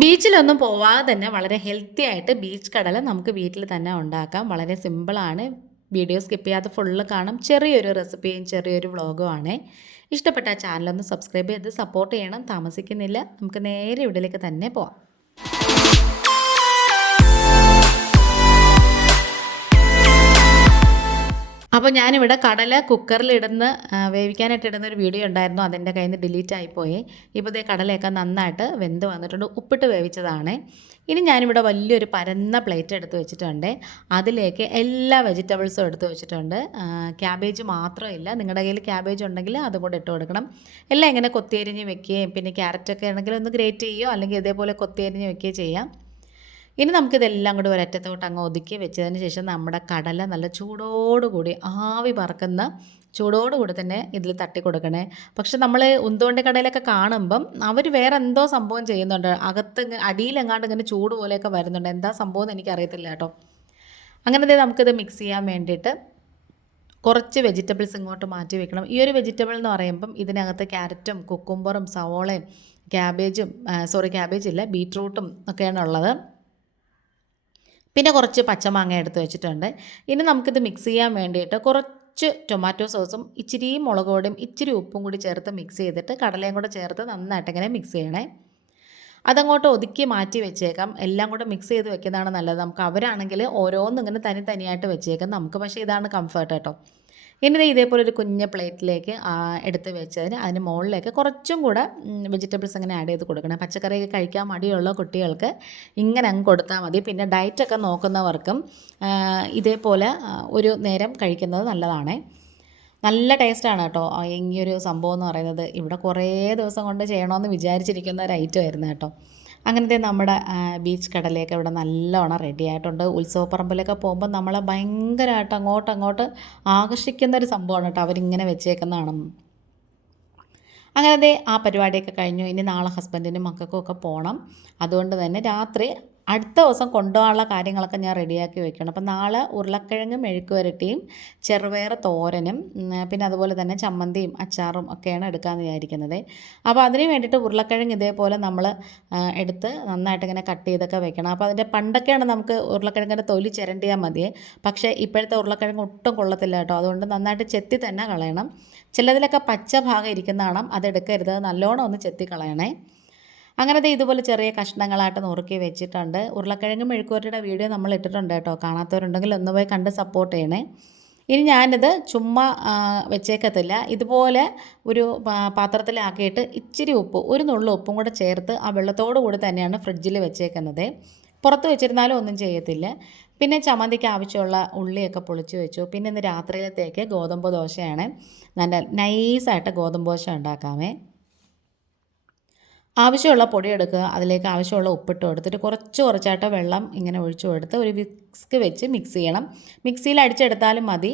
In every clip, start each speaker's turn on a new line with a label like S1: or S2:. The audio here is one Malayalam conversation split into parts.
S1: ബീച്ചിലൊന്നും പോവാതെ തന്നെ വളരെ ഹെൽത്തി ആയിട്ട് ബീച്ച് കടല നമുക്ക് വീട്ടിൽ തന്നെ ഉണ്ടാക്കാം. വളരെ സിമ്പിളാണ് വീഡിയോ സ്കിപ്പ് ചെയ്യാതെ ഫുള്ള് കാണും. ചെറിയൊരു റെസിപ്പിയും ചെറിയൊരു വ്ളോഗും ആണ്. ഇഷ്ടപ്പെട്ട ചാനലൊന്ന് സബ്സ്ക്രൈബ് ചെയ്ത് സപ്പോർട്ട് ചെയ്യണം. താമസിക്കുന്നില്ല. നമുക്ക് നേരെ ഇവിടേക്ക് തന്നെ പോവാം. അപ്പോൾ ഞാനിവിടെ കടല കുക്കറിലിടുന്ന വേവിക്കാനായിട്ട് ഇടുന്ന ഒരു വീഡിയോ ഉണ്ടായിരുന്നു. അതിന്റെ കയ്യിൽ നിന്ന് ഡിലീറ്റ് ആയിപ്പോയി. ഇപ്പോൾ ഇതേ കടലയൊക്കെ നന്നായിട്ട് വെന്ത് വന്നിട്ടുണ്ട്. ഉപ്പിട്ട് വേവിച്ചതാണ്. ഇനി ഞാനിവിടെ വലിയൊരു പരന്ന പ്ലേറ്റ് എടുത്ത് വെച്ചിട്ടുണ്ട്. അതിലേക്ക് എല്ലാ വെജിറ്റബിൾസും എടുത്ത് വെച്ചിട്ടുണ്ട്. ക്യാബേജ് മാത്രമില്ല. നിങ്ങളുടെ കയ്യിൽ ക്യാബേജ് ഉണ്ടെങ്കിൽ അതും കൂടെ ഇട്ട് കൊടുക്കണം. എല്ലാം ഇങ്ങനെ കൊത്തിയരിഞ്ഞ് വെക്കുകയും പിന്നെ ക്യാരറ്റൊക്കെ ആണെങ്കിൽ ഒന്ന് ഗ്രേറ്റ് ചെയ്യുകയോ അല്ലെങ്കിൽ ഇതേപോലെ കൊത്തിയരിഞ്ഞ് വെക്കുകയോ ചെയ്യാം. ഇനി നമുക്കിതെല്ലാം കൂടി ഒരറ്റത്തോട്ട് അങ്ങ് ഒതുക്കി വെച്ചതിന് ശേഷം നമ്മുടെ കടല നല്ല ചൂടോടുകൂടി ആവി പറക്കുന്ന ചൂടോടുകൂടി തന്നെ ഇതിൽ തട്ടി കൊടുക്കണേ. പക്ഷെ നമ്മൾ ഉന്തുവണ്ടി കടയിലൊക്കെ കാണുമ്പം അവർ വേറെ എന്തോ സംഭവം ചെയ്യുന്നുണ്ട്. അകത്ത് അടിയിലെങ്ങാണ്ട് ഇങ്ങനെ ചൂട് പോലെയൊക്കെ വരുന്നുണ്ട്. എന്താ സംഭവം എന്ന് എനിക്കറിയത്തില്ല കേട്ടോ. അങ്ങനെ നമുക്കിത് മിക്സ് ചെയ്യാൻ വേണ്ടിയിട്ട് കുറച്ച് വെജിറ്റബിൾസ് ഇങ്ങോട്ട് മാറ്റി വെക്കണം. ഈ ഒരു വെജിറ്റബിൾ എന്ന് പറയുമ്പം ഇതിനകത്ത് ക്യാരറ്റും കുക്കുംബറും സവോളയും ക്യാബേജും സോറി ക്യാബേജ് ഇല്ല ബീട്രൂട്ടും ഒക്കെയാണ് ഉള്ളത് പിന്നെ കുറച്ച് പച്ചമാങ്ങ എടുത്ത് വെച്ചിട്ടുണ്ട്. ഇനി നമുക്കിത് മിക്സ് ചെയ്യാൻ വേണ്ടിയിട്ട് കുറച്ച് ടൊമാറ്റോ സോസും ഇച്ചിരി മുളക് പൊടിയും ഇച്ചിരി ഉപ്പും കൂടി ചേർത്ത് മിക്സ് ചെയ്തിട്ട് കടലയും കൂടെ ചേർത്ത് നന്നായിട്ട് ഇങ്ങനെ മിക്സ് ചെയ്യണേ. അതങ്ങോട്ട് ഒതുക്കി മാറ്റി വെച്ചേക്കാം. എല്ലാം കൂടെ മിക്സ് ചെയ്ത് വെക്കുന്നതാണ് നല്ലത്. നമുക്ക് അവരാണെങ്കിൽ ഓരോന്നും ഇങ്ങനെ തനി തനിയായിട്ട് വെച്ചേക്കാം. നമുക്ക് പക്ഷേ ഇതാണ് കംഫർട്ട് കേട്ടോ. ഇനി ഇതേപോലെ ഒരു കുഞ്ഞ് പ്ലേറ്റിലേക്ക് എടുത്ത് വെച്ചതിന് അതിന് മുകളിലേക്ക് കുറച്ചും കൂടെ വെജിറ്റബിൾസ് അങ്ങനെ ആഡ് ചെയ്ത് കൊടുക്കണം. പച്ചക്കറിയൊക്കെ കഴിക്കാൻ മടിയുള്ള കുട്ടികൾക്ക് ഇങ്ങനെ അങ്ങ് കൊടുത്താൽ മതി. പിന്നെ ഡയറ്റൊക്കെ നോക്കുന്നവർക്കും ഇതേപോലെ ഒരു നേരം കഴിക്കുന്നത് നല്ലതാണേ. നല്ല ടേസ്റ്റാണ് കേട്ടോ. ഈ ഒരു സംഭവം എന്ന് പറയുന്നത്. ഇവിടെ കുറേ ദിവസം കൊണ്ട് ചെയ്യണമെന്ന് വിചാരിച്ചിരിക്കുന്ന ഒരു ഐറ്റം ആയിരുന്നു കേട്ടോ. അങ്ങനത്തെ നമ്മുടെ ബീച്ച് കടലയൊക്കെ ഇവിടെ നല്ലോണം റെഡി ആയിട്ടുണ്ട്. ഉത്സവപ്പറമ്പിലൊക്കെ പോകുമ്പോൾ നമ്മളെ ഭയങ്കരമായിട്ട് അങ്ങോട്ട് അങ്ങോട്ട് ആകർഷിക്കുന്ന ഒരു സംഭവമാണ് കേട്ടോ. അവരിങ്ങനെ വെച്ചേക്കുന്നതാണ്. അങ്ങനെ ആ പരിപാടിയൊക്കെ കഴിഞ്ഞു. ഇനി നാളെ ഹസ്ബൻഡിനും മക്കൾക്കും ഒക്കെ പോകണം അതുകൊണ്ട് തന്നെ രാത്രി അടുത്ത ദിവസം കൊണ്ടുപോകാനുള്ള കാര്യങ്ങളൊക്കെ ഞാൻ റെഡിയാക്കി വെക്കണം. അപ്പം നാളെ ഉരുളക്കിഴങ്ങ് മെഴുക്ക് വരട്ടിയും ചെറുപയർ തോരനും പിന്നെ അതുപോലെ തന്നെ ചമ്മന്തിയും അച്ചാറും ഒക്കെയാണ് എടുക്കാമെന്ന് വിചാരിക്കുന്നത്. അപ്പോൾ അതിന് വേണ്ടിയിട്ട് ഉരുളക്കിഴങ്ങ് ഇതേപോലെ നമ്മൾ എടുത്ത് നന്നായിട്ട് ഇങ്ങനെ കട്ട് ചെയ്തൊക്കെ വെക്കണം. അപ്പോൾ അതിന്റെ പണ്ടൊക്കെയാണ് നമുക്ക് ഉരുളക്കിഴങ്ങിന്റെ തൊലി ചിരണ്ടിയാൽ മതിയേ. പക്ഷേ ഇപ്പോഴത്തെ ഉരുളക്കിഴങ്ങ് ഒട്ടും കൊള്ളത്തില്ല കേട്ടോ. അതുകൊണ്ട് നന്നായിട്ട് ചെത്തി തന്നെ കളയണം. ചിലതിലൊക്കെ പച്ച ഭാഗം ഇരിക്കുന്ന കാണാം. അതെടുക്കരുത് അത് നല്ലോണം ഒന്ന് ചെത്തി കളയണേ. അങ്ങനെ ദേ ഇതുപോലെ ചെറിയ കഷ്ണങ്ങളായിട്ട് നുറുക്കി വെച്ചിട്ടുണ്ട്. ഉരുളക്കിഴങ്ങ് മെഴുക്കുവരട്ടിയുടെ വീഡിയോ നമ്മൾ ഇട്ടിട്ടുണ്ട് കേട്ടോ. കാണാത്തവരുണ്ടെങ്കിൽ ഒന്ന് പോയി കണ്ട് സപ്പോർട്ട് ചെയ്യണേ. ഇനി ഞാനിത് ചുമ്മാ വെച്ചേക്കത്തില്ല. ഇതുപോലെ ഒരു പാത്രത്തിലാക്കിയിട്ട് ഇച്ചിരി ഉപ്പ് ഒരു നുള്ളു ഉപ്പും കൂടെ ചേർത്ത് ആ വെള്ളത്തോടു കൂടി തന്നെയാണ് ഫ്രിഡ്ജിൽ വെച്ചേക്കുന്നത്. പുറത്ത് വെച്ചിരുന്നാലും ഒന്നും ചെയ്യത്തില്ല. പിന്നെ ചമ്മന്തിക്ക് ആവശ്യമുള്ള ഉള്ളിയൊക്കെ പൊളിച്ച് വെച്ചു. പിന്നെ ഇന്ന് രാത്രിയിലത്തേക്ക് ഗോതമ്പ് ദോശയാണ്. നല്ല നൈസായിട്ട് ഗോതമ്പ് ദോശ ഉണ്ടാക്കാമേ. ആവശ്യമുള്ള പൊടി എടുക്കുക അതിലേക്ക് ആവശ്യമുള്ള ഉപ്പിട്ട് കൊടുത്തിട്ട് കുറച്ച് കുറച്ചായിട്ട് വെള്ളം ഇങ്ങനെ ഒഴിച്ചു കൊടുത്ത് ഒരു വിസ്ക് വെച്ച് മിക്സ് ചെയ്യണം. മിക്സിയിൽ അടിച്ചെടുത്താലും മതി.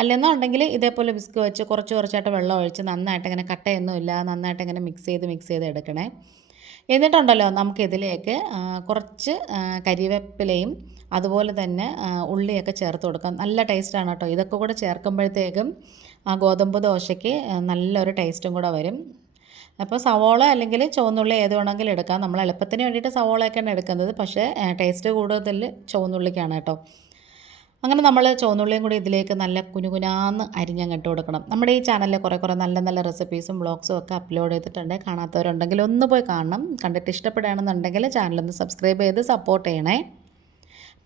S1: അല്ലെന്നുണ്ടെങ്കിൽ ഇതേപോലെ വിസ്ക് വെച്ച് കുറച്ച് കുറച്ചായിട്ട് വെള്ളം ഒഴിച്ച് നന്നായിട്ട് ഇങ്ങനെ കട്ടയൊന്നുമില്ല നന്നായിട്ട് ഇങ്ങനെ മിക്സ് ചെയ്ത് മിക്സ് ചെയ്ത് എടുക്കണേ. എന്നിട്ടുണ്ടല്ലോ നമുക്കിതിലേക്ക് കുറച്ച് കരിവേപ്പിലയും അതുപോലെ തന്നെ ഉള്ളിയൊക്കെ ചേർത്ത് കൊടുക്കാം. നല്ല ടേസ്റ്റാണ് കേട്ടോ. ഇതൊക്കെ കൂടെ ചേർക്കുമ്പോഴത്തേക്കും ആ ഗോതമ്പ് ദോശയ്ക്ക് നല്ലൊരു ടേസ്റ്റും കൂടെ വരും. അപ്പോൾ സവോള അല്ലെങ്കിൽ ചുവന്നുള്ളി ഏത് വേണമെങ്കിലും എടുക്കാം. നമ്മൾ എളുപ്പത്തിന് വേണ്ടിയിട്ട് സവോളയൊക്കെയാണ് എടുക്കുന്നത്. പക്ഷേ ടേസ്റ്റ് കൂടുതൽ ചുവന്നുള്ളിക്കാണ് കേട്ടോ. അങ്ങനെ നമ്മൾ ചുവന്നുള്ളിയും കൂടി ഇതിലേക്ക് നല്ല കുനുകുനാന്ന് അരിഞ്ഞങ്ങിട്ട് കൊടുക്കണം. നമ്മുടെ ഈ ചാനലിൽ കുറേ കുറേ നല്ല നല്ല റെസിപ്പീസും ബ്ലോഗ്സും ഒക്കെ അപ്ലോഡ് ചെയ്തിട്ടുണ്ട്. കാണാത്തവരുണ്ടെങ്കിൽ ഒന്ന് പോയി കാണണം. കണ്ടിട്ട് ഇഷ്ടപ്പെടുകയാണെന്നുണ്ടെങ്കിൽ ചാനലൊന്ന് സബ്സ്ക്രൈബ് ചെയ്ത് സപ്പോർട്ട് ചെയ്യണേ.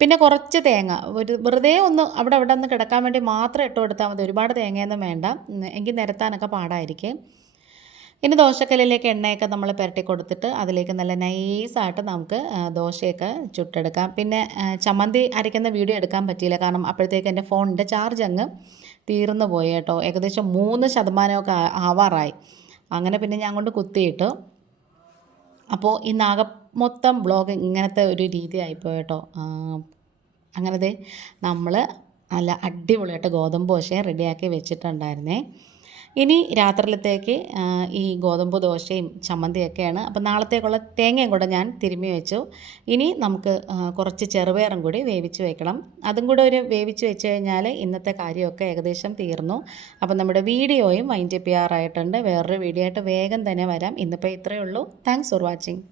S1: പിന്നെ കുറച്ച് തേങ്ങ. ഒരു വെറുതെ ഒന്ന് അവിടെ അവിടെ ഒന്ന് കിടക്കാൻ വേണ്ടി മാത്രം ഇട്ട് കൊടുത്താൽ മതി. ഒരുപാട് തേങ്ങയൊന്നും വേണ്ട. എങ്കിൽ നിരത്താനൊക്കെ പാടായിരിക്കും. ഇനി ദോശക്കല്ലിലേക്ക് എണ്ണയൊക്കെ നമ്മൾ പുരട്ടി കൊടുത്തിട്ട് അതിലേക്ക് നല്ല നൈസായിട്ട് നമുക്ക് ദോശയൊക്കെ ചുട്ടെടുക്കാം. പിന്നെ ചമ്മന്തി അരയ്ക്കുന്ന വീഡിയോ എടുക്കാൻ പറ്റിയില്ല. കാരണം അപ്പോഴത്തേക്ക് എന്റെ ഫോണിന്റെ ചാർജ് അങ്ങ് തീർന്നു പോയി കേട്ടോ. ഏകദേശം മൂന്ന് ശതമാനമൊക്കെ ആവാറായി. അങ്ങനെ പിന്നെ ഞാൻ കൊണ്ട് കുത്തിയിട്ടു. അപ്പോൾ നാഗ മൊത്തം ബ്ലോഗ് ഇങ്ങനത്തെ ഒരു രീതി ആയിപ്പോയി കേട്ടോ അങ്ങനത്തെ നമ്മൾ നല്ല അടിപൊളിയായിട്ട് ഗോതമ്പ് ദോശയും റെഡിയാക്കി വെച്ചിട്ടുണ്ടായിരുന്നേ. ഇനി രാത്രിയിലത്തേക്ക് ഈ ഗോതമ്പ് ദോശയും ചമ്മന്തിയൊക്കെയാണ്. അപ്പോൾ നാളത്തേക്കുള്ള തേങ്ങയും കൂടെ ഞാൻ തിരുമ്മി വെച്ചു. ഇനി നമുക്ക് കുറച്ച് ചെറുപയറും കൂടി വേവിച്ച് വെക്കണം. അതും കൂടെ ഒരു വേവിച്ച് വെച്ച് കഴിഞ്ഞാൽ ഇന്നത്തെ കാര്യമൊക്കെ ഏകദേശം തീർന്നു. അപ്പോൾ നമ്മുടെ വീഡിയോയും വൈൻഡപ്പ് ചെയ്യാറായിട്ടുണ്ട്. വേറൊരു വീഡിയോ ആയിട്ട് വേഗം തന്നെ വരാം. ഇന്നിപ്പോൾ ഇത്രയേ ഉള്ളൂ. Thanks for watching